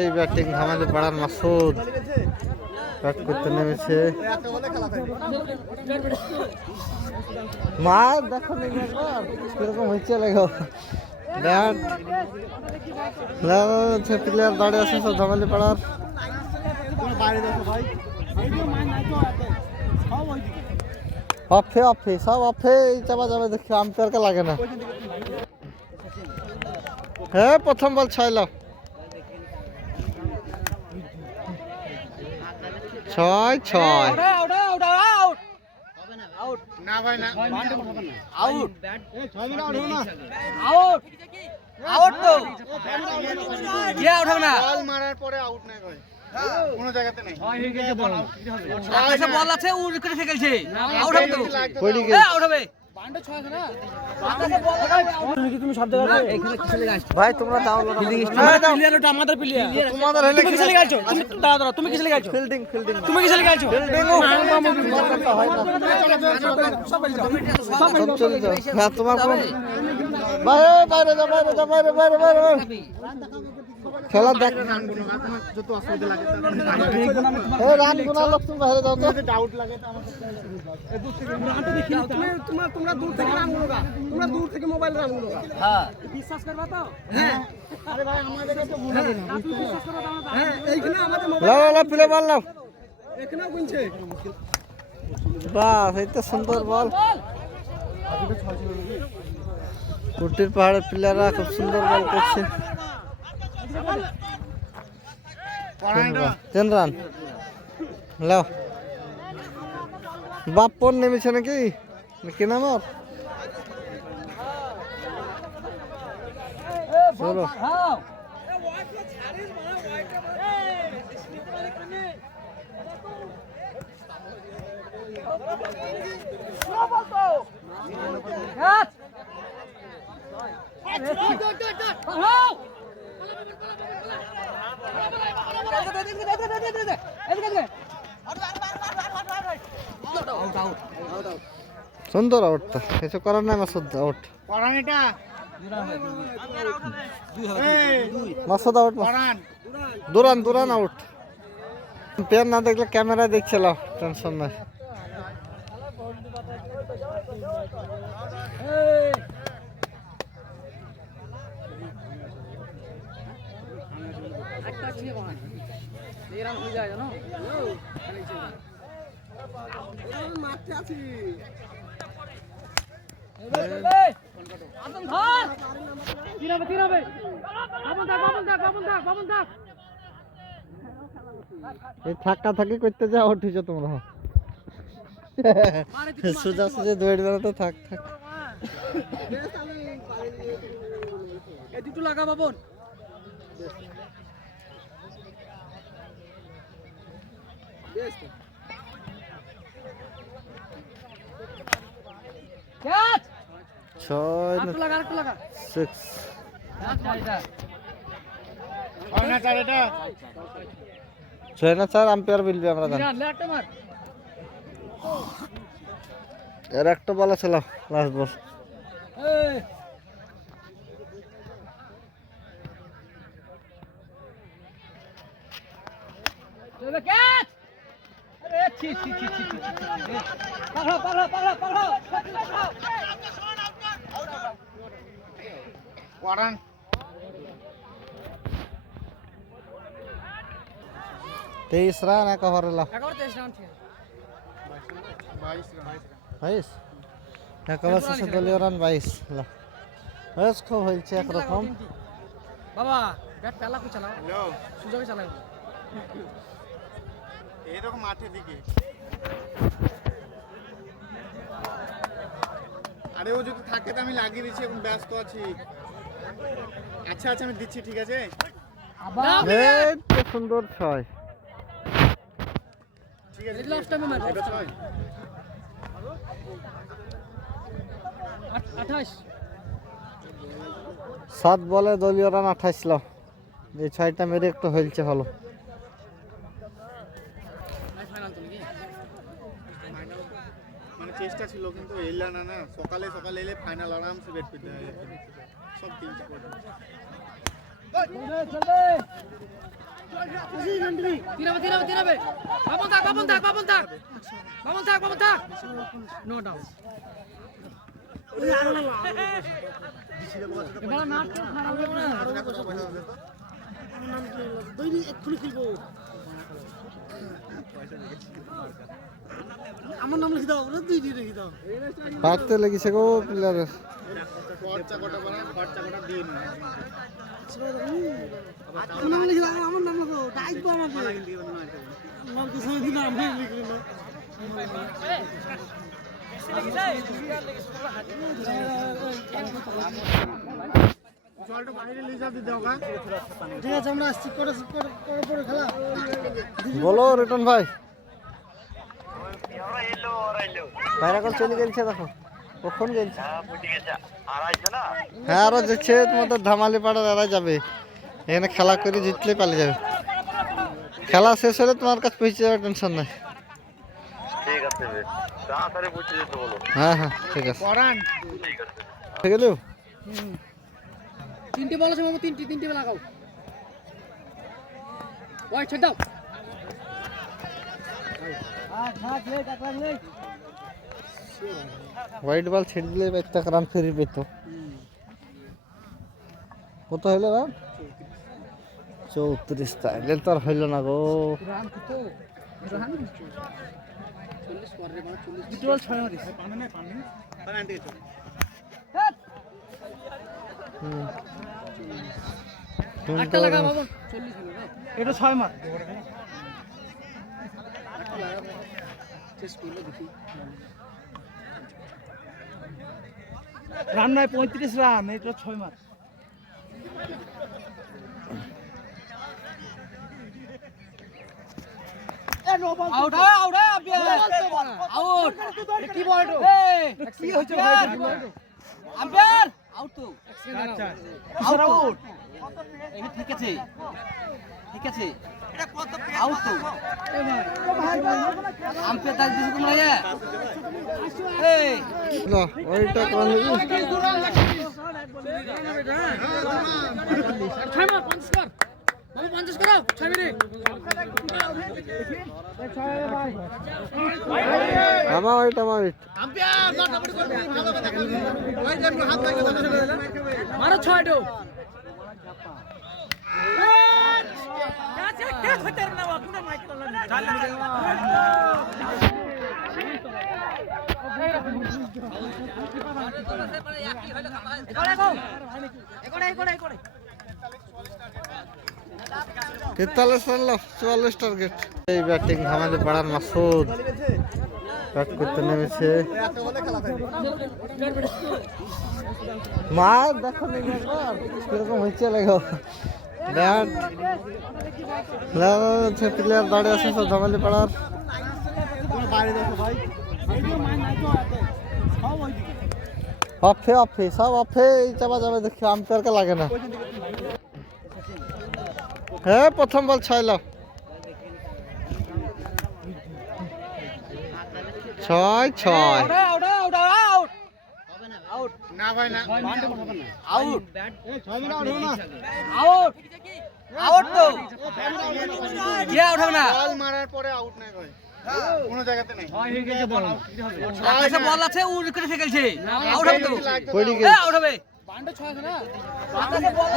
এই ব্যাটিং ধামালে পাড়ার মাসুদ ব্যাট করতে নেমেছে। মা দেখো কিরকম হচ্ছে লেগো ব্যাট প্লেয়ার দাঁড়িয়ে আছে সব ধামালে পাড়ার। অফে অফে সব অফে চাপা যাবে দেখি আম্পায়ারকে লাগে না। হ্যাঁ প্রথম বল 6 লাখ 6-6 মারার পরে আউট নাই ভাই, কোনো জায়গাতে নাই। আচ্ছা বল আছে ও করে ফেলছে, আউট হবে তো, আউট হবে। ভাই তোমরা দাও প্লেয়ারটা আমাদের প্লেয়ার, তোমাদের হলে তুমি কিসে লাগাইছো? তুমি দাঁড়া দাঁড়া, তুমি কিসে লাগাইছো? ফিল্ডিং ফিল্ডিং তুমি কিসে লাগাইছো? সব চলে যাও। হ্যাঁ তোমার কোন বাইরে বাইরে যা বাইরে যা বাইরে বাইরে বাইরে খেলা দেখ যত অসুবিধা লাগে এই রান গুনা লোক তুমি বাইরে যাও তো। ডাউট লাগে তো আমাকে তোমরা দূর থেকে রান গুলো, তোমরা দূর থেকে মোবাইল রান গুলো। হ্যাঁ বিশ্বাস করবা তো? হ্যাঁ আরে ভাই আমাদেরকে তো ভুলে না, আপনি বিশ্বাস করবা তো? হ্যাঁ এইখানে আমাদের মোবাইল লাও লাও প্লে বল লাও, এখানেও গুনছে। বাহ এই তো সুন্দর বল। কুটির পাহাড়ের প্লেয়াররা খুব সুন্দর বল করছে। 3 রান লাও। বাপ্পন নেমেছে নাকি কি নাম ওর? চলো সুন্দর আউটটা, কিছু করার নাই Masud out. Masud out, দুরান দুরান out. Pair না দেখলে ক্যামেরা দেখছিল, টেনশন নাই। এই থাক্কা থাকি করতে যা উঠেছো তোমরা, সোজা সোজা দৌড় বেড়াতে থাক থাক। দুটো লাগা বাবন, ছয় সিক্স ছয় না 4 আম্পায়ার বলবে আমরা জানি। এর একটা বল আছে লাস্ট বল। तेईस রান এক ওভারে লাভ 22 এক ওভার শেষে দলীয় রান 22 লাভ। বেশ খুব হয়েছে একরকম। বাবা ব্যাট পেলা কো চালাও, সুযোগে চালাও এরকম মাঠের দিকে। আরে ও যদি থাকে তো আমি লাগিয়ে দিচ্ছি, এখন ব্যস্ত আছি। আচ্ছা আচ্ছা আমি দিচ্ছি, ঠিক আছে। এই তো সুন্দর 6 ঠিক আছে লাস্ট টাইমে মারবে 28 7 বলে দলীয় রান 28 লাভ। এই 6টা মেরে একটু হয়েছে ভালো। মানে চেষ্টা ছিল কিন্তু এলা না না, সকালে সকালে এলে ফাইনাল আরামসে বেট পেতে হয় সব টিম। নো ডাউট আমার নাম লিখে দাও দুই রেখে দাও পারতে লেগেছে গো প্লেয়ারের। খরচা কটা বলা খরচা কটা দিন আমার নাম লিখে দাও আমার নাম লিখো ডাকবো আমাকে নাম তো সবাই দিন আমি লিখে না জলটা বাইরে নিয়ে যাবি দাও ঠিক আছে আমরা আসছি করে করে খেলা বলো রিটন ভাই। বাইরে করে চলে গেছে দেখো কখন গেছে। হ্যাঁ আরো যাচ্ছে তোমাদের ধামালি পাড়ার এরা যাবে এখানে খেলা করে জিতলে পালিয়ে যাবে। খেলা শেষ হলে তোমার কাছে পৌঁছে যাবে টেনশন নাই। ঠিক আছে তাড়াতাড়ি পৌঁছে যেতে বলো। হ্যাঁ হ্যাঁ ঠিক আছে করান ঠিক আছে ঠিক আছে। তিনটে বল আছে মামু তিনটে লাগাও ওই ছেড়ে দাও হোয়াইট বল ছেড়ে দিলে একটা রান ফেরি পেত। কত হইলো রান? 34। তাইলে তো আর হইল না গো। রান কত রান 40 করে রে 40 দুটো 6 মারিস পানি দিতে আটটা লাগা বাবু 40 হলো না এটা 6 মার চেষ্টা করলে দেখি রান নাই 35 রান এটা 6 মার আউট আউট কি বল কি হচ্ছে আম্পায়ার আউট তো আচ্ছা আউট এটা ঠিক আছে এটা কত আউট তো আম্পায়ার দাস দিছে তোমরা এই না ওইটা কোন লাগি? 6 মার 50 কর বাবু 50 করো 6 মিনিট আমা ওইটা মারিট আম্পায়ার মাটামাটি করবি ভালো কথা বলবি ওই যে হাত লাগে মারো 6 টো তেতাল্লিশ রান লাভ 44 টার্গেট। এই ব্যাটিং ধামালি পাড়ার মাসুদ ব্যাট করতে নেমেছে। মা দেখো কিরকম হচ্ছে লাগো ব্যাট প্লেয়ার দাঁড়িয়ে আছে সব ধামালি পাড়ার। অফে সব অফে চাপা যাবে দেখি আম্পায়ারকে লাগে না। হ্যাঁ প্রথম বল 6 লাভ 6 না ভাই না আউট আউট আউট তো কে আউট হবে না বল মারার পরে আউট নাই ভাই কোনো জায়গাতে নাই আকাশে বল আছে উড়ে করে ফেলছে আউট হবে তো পড়ে গেছে। আউট হবে বান্ডে 6 আছে না আকাশে বল